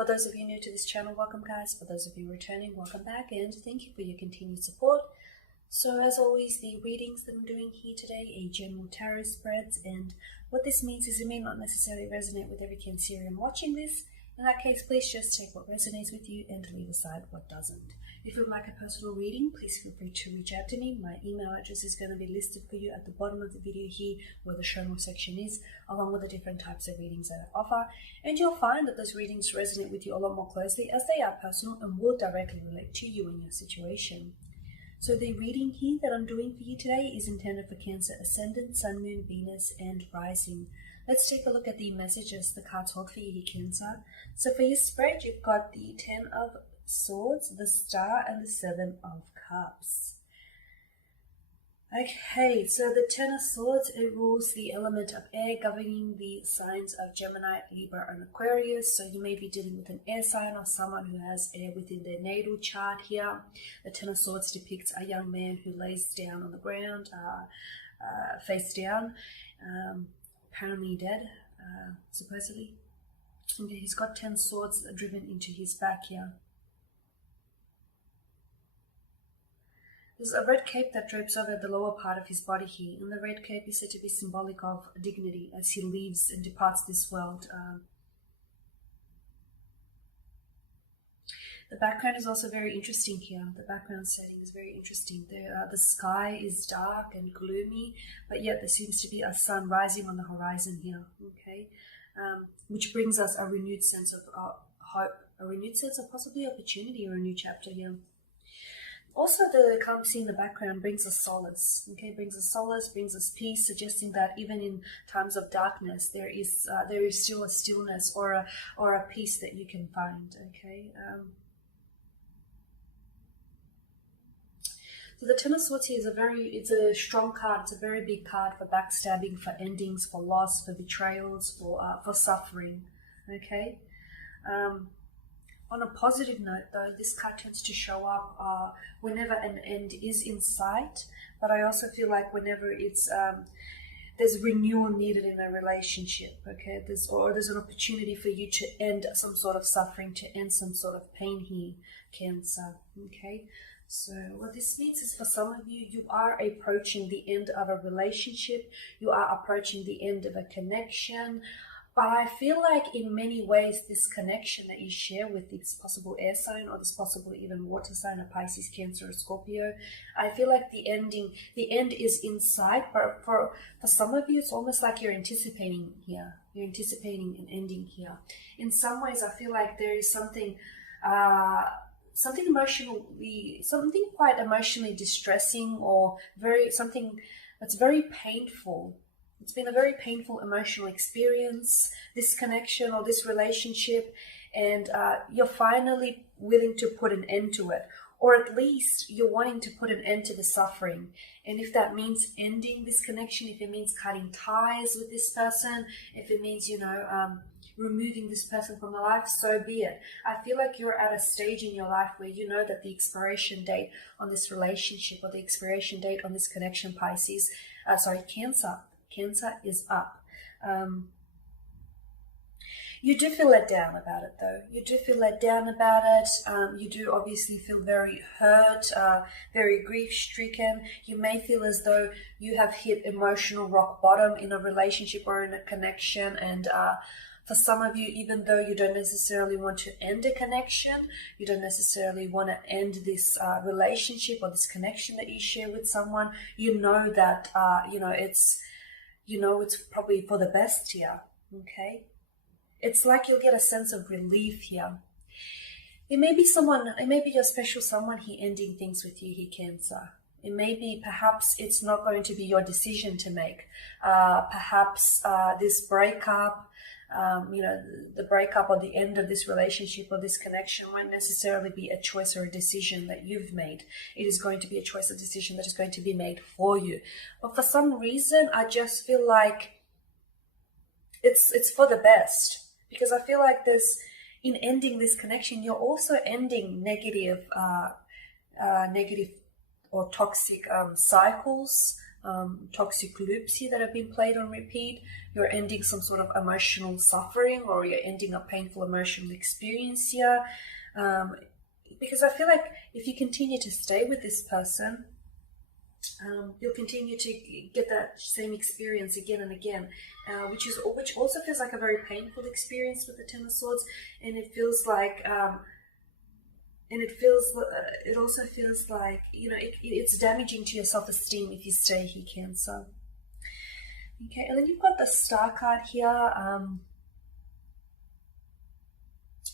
For those of you new to this channel, welcome guys. For those of you returning, welcome back, and thank you for your continued support. So as always, the readings that I'm doing here today are general tarot spreads, and what this means is it may not necessarily resonate with every Cancerian watching this. In that case, please just take what resonates with you and leave aside what doesn't. If you would like a personal reading, please feel free to reach out to me. My email address is going to be listed for you at the bottom of the video here where the show more section is, along with the different types of readings that I offer. And you'll find that those readings resonate with you a lot more closely as they are personal and will directly relate to you and your situation. So the reading here that I'm doing for you today is intended for Cancer Ascendant, Sun, Moon, Venus, and Rising. Let's take a look at the messages the cards hold for you, Cancer. So for your spread, you've got the 10 of Swords, the Star, and the 7 of Cups. Okay, so the 10 of Swords, it rules the element of air, governing the signs of Gemini, Libra, and Aquarius. So you may be dealing with an air sign or someone who has air within their natal chart here. The 10 of Swords depicts a young man who lays down on the ground, face down, apparently dead, supposedly. And he's got 10 swords driven into his back here. There's a red cape that drapes over the lower part of his body here, and the red cape is said to be symbolic of dignity as he leaves and departs this world. The background is also very interesting here. The background setting is very interesting. The sky is dark and gloomy, but yet there seems to be a sun rising on the horizon here, okay? Which brings us a renewed sense of hope, a renewed sense of possibly opportunity or a new chapter here. Also, the calm sea in the background brings us solace, okay? Brings us peace, suggesting that even in times of darkness, there is still a stillness or a peace that you can find, okay? So the 10 of Swords here is it's a strong card. It's a very big card for backstabbing, for endings, for loss, for betrayals, for suffering, okay? On a positive note, though, this card tends to show up whenever an end is in sight, but I also feel like whenever there's renewal needed in a relationship, okay? There's an opportunity for you to end some sort of suffering, to end some sort of pain here, Cancer, okay? So what this means is for some of you, you are approaching the end of a relationship, you are approaching the end of a connection, but I feel like in many ways this connection that you share with this possible air sign or this possible even water sign, a Pisces, Cancer, or Scorpio, I feel like the end is in sight, but for some of you it's almost like you're anticipating here. You're anticipating an ending here. In some ways I feel like there is something quite emotionally distressing or something that's very painful. It's been a very painful emotional experience, this connection or this relationship, and you're finally willing to put an end to it, or at least you're wanting to put an end to the suffering. And if that means ending this connection, if it means cutting ties with this person, if it means, removing this person from your life, so be it. I feel like you're at a stage in your life where you know that the expiration date on this relationship or the expiration date on this connection, Cancer is up. You do feel let down about it, though. You do feel let down about it. You do obviously feel very hurt, very grief-stricken. You may feel as though you have hit emotional rock bottom in a relationship or in a connection, and for some of you, even though you don't necessarily want to end a connection, you don't necessarily want to end this relationship or this connection that you share with someone, you know that it's probably for the best here, okay? It's like you'll get a sense of relief here. It may be your special someone here ending things with you here, Cancer. It may be, perhaps it's not going to be your decision to make. Perhaps this breakup, the breakup or the end of this relationship or this connection won't necessarily be a choice or a decision that you've made. It is going to be a choice or decision that is going to be made for you. But for some reason, I just feel like it's for the best, because I feel like in ending this connection, you're also ending negative or toxic cycles, toxic loops here that have been played on repeat. You're ending some sort of emotional suffering, or you're ending a painful emotional experience here. Because I feel like if you continue to stay with this person, you'll continue to get that same experience again and again, which also feels like a very painful experience with the Ten of Swords, and it feels like it also feels like, you know, it's damaging to your self-esteem if you stay here, Cancer. Okay, and then you've got the Star card here.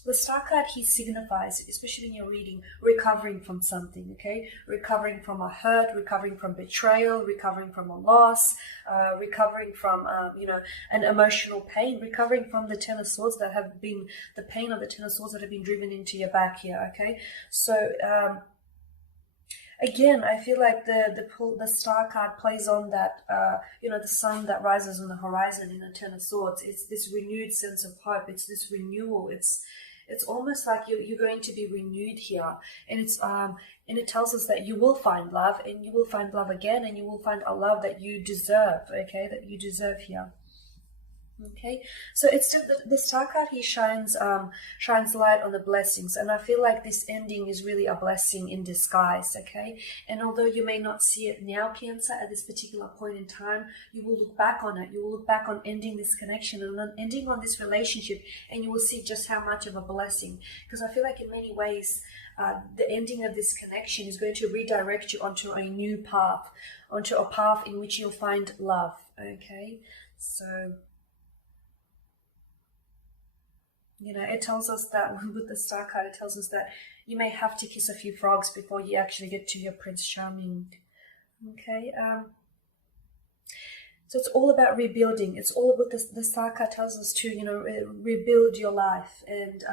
The Star card here signifies, especially when you're reading, recovering from something, okay? Recovering from a hurt, recovering from betrayal, recovering from a loss, recovering from, an emotional pain, recovering from the Ten of Swords that have been, the pain of the Ten of Swords that have been driven into your back here, okay? So, again, I feel like the Star card plays on that, the sun that rises on the horizon in the Ten of Swords. It's this renewed sense of hope. It's this renewal. It's almost like you're going to be renewed here, and it tells us that you will find love, and you will find love again, and you will find a love that you deserve. Okay, that you deserve here. Okay, so it's still the Star card here shines light on the blessings, and I feel like this ending is really a blessing in disguise. Okay, and although you may not see it now, Cancer, at this particular point in time, you will look back on it. You will look back on ending this connection and on ending on this relationship, and you will see just how much of a blessing. Because I feel like in many ways, the ending of this connection is going to redirect you onto a new path, onto a path in which you'll find love. Okay, so. You know, it tells us that with the Star card, it tells us that you may have to kiss a few frogs before you actually get to your Prince Charming. Okay, so it's all about rebuilding. It's all about the Star card tells us to, rebuild your life. And,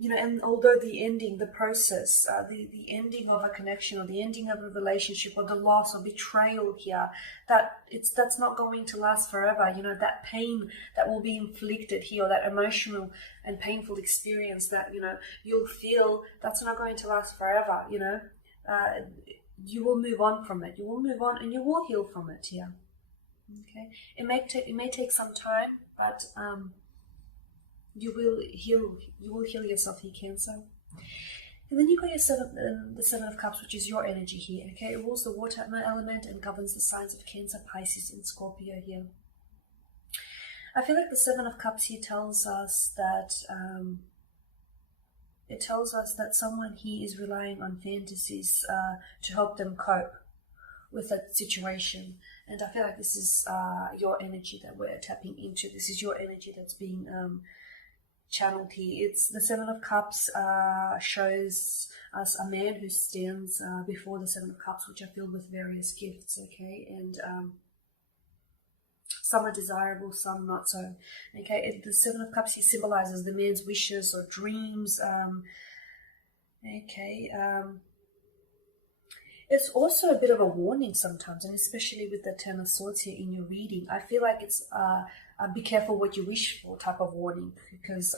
and although the ending, the process, the ending of a connection or the ending of a relationship or the loss or betrayal here, that's not going to last forever. You know, that pain that will be inflicted here, or that emotional and painful experience that, you'll feel, that's not going to last forever, you will move on from it. You will move on and you will heal from it here. Okay. It may take some time, but, you will heal yourself here, Cancer. And then you've got the Seven of Cups, which is your energy here. Okay, it rules the water element and governs the signs of Cancer, Pisces, and Scorpio here. I feel like the Seven of Cups here tells us that someone here is relying on fantasies to help them cope with that situation. And I feel like this is your energy that we're tapping into. This is your energy that's being channeled here. It's the Seven of Cups shows us a man who stands before the Seven of Cups, which are filled with various gifts. Okay, and some are desirable, some not so. Okay, the Seven of Cups here symbolizes the man's wishes or dreams. It's also a bit of a warning sometimes, and especially with the Ten of Swords here in your reading. I feel like it's be careful what you wish for type of warning, because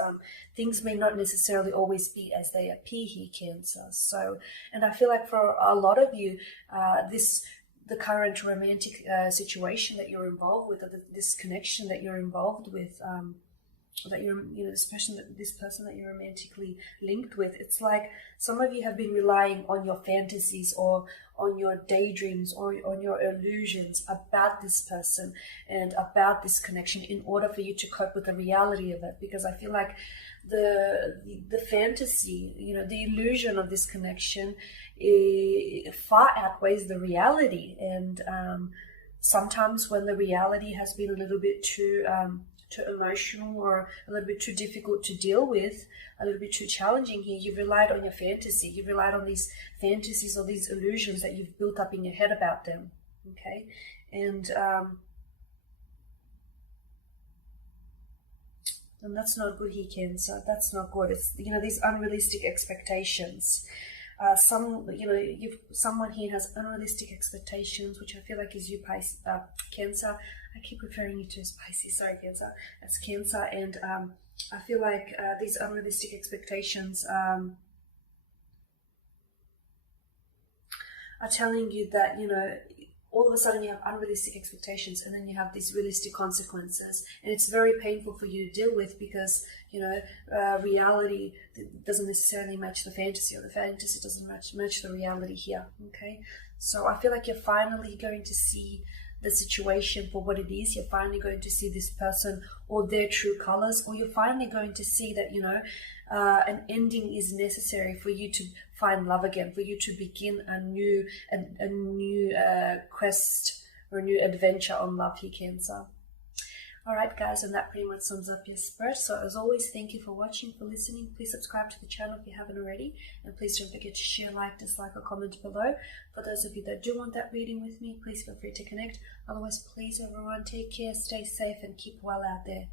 things may not necessarily always be as they appear here, Cancer. So, and I feel like for a lot of you, the current romantic situation that you're involved with, or this connection that you're involved with, that you're, this person that you're romantically linked with, it's like some of you have been relying on your fantasies or on your daydreams or on your illusions about this person and about this connection in order for you to cope with the reality of it. Because I feel like the fantasy, the illusion of this connection far outweighs the reality. And sometimes when the reality has been a little bit too emotional or a little bit too difficult to deal with, a little bit too challenging here, you've relied on your fantasy. You've relied on these fantasies or these illusions that you've built up in your head about them. Okay, and that's not good here, Cancer. That's not good. It's these unrealistic expectations. Someone here has unrealistic expectations, which I feel like is you, Cancer. I keep referring you to as Pisces. Sorry, Cancer. That's Cancer, and I feel like these unrealistic expectations are telling you that, all of a sudden you have unrealistic expectations, and then you have these realistic consequences, and it's very painful for you to deal with because reality doesn't necessarily match the fantasy, or the fantasy doesn't match the reality here. Okay, so I feel like you're finally going to see the situation for what it is. You're finally going to see this person or their true colors, or you're finally going to see that an ending is necessary for you to find love again, for you to begin a new quest or a new adventure on love here, Cancer. Alright guys, and that pretty much sums up your spread. So as always, thank you for watching, for listening. Please subscribe to the channel if you haven't already, and please don't forget to share, like, dislike, or comment below. For those of you that do want that reading with me, please feel free to connect. Otherwise, please everyone, take care, stay safe, and keep well out there.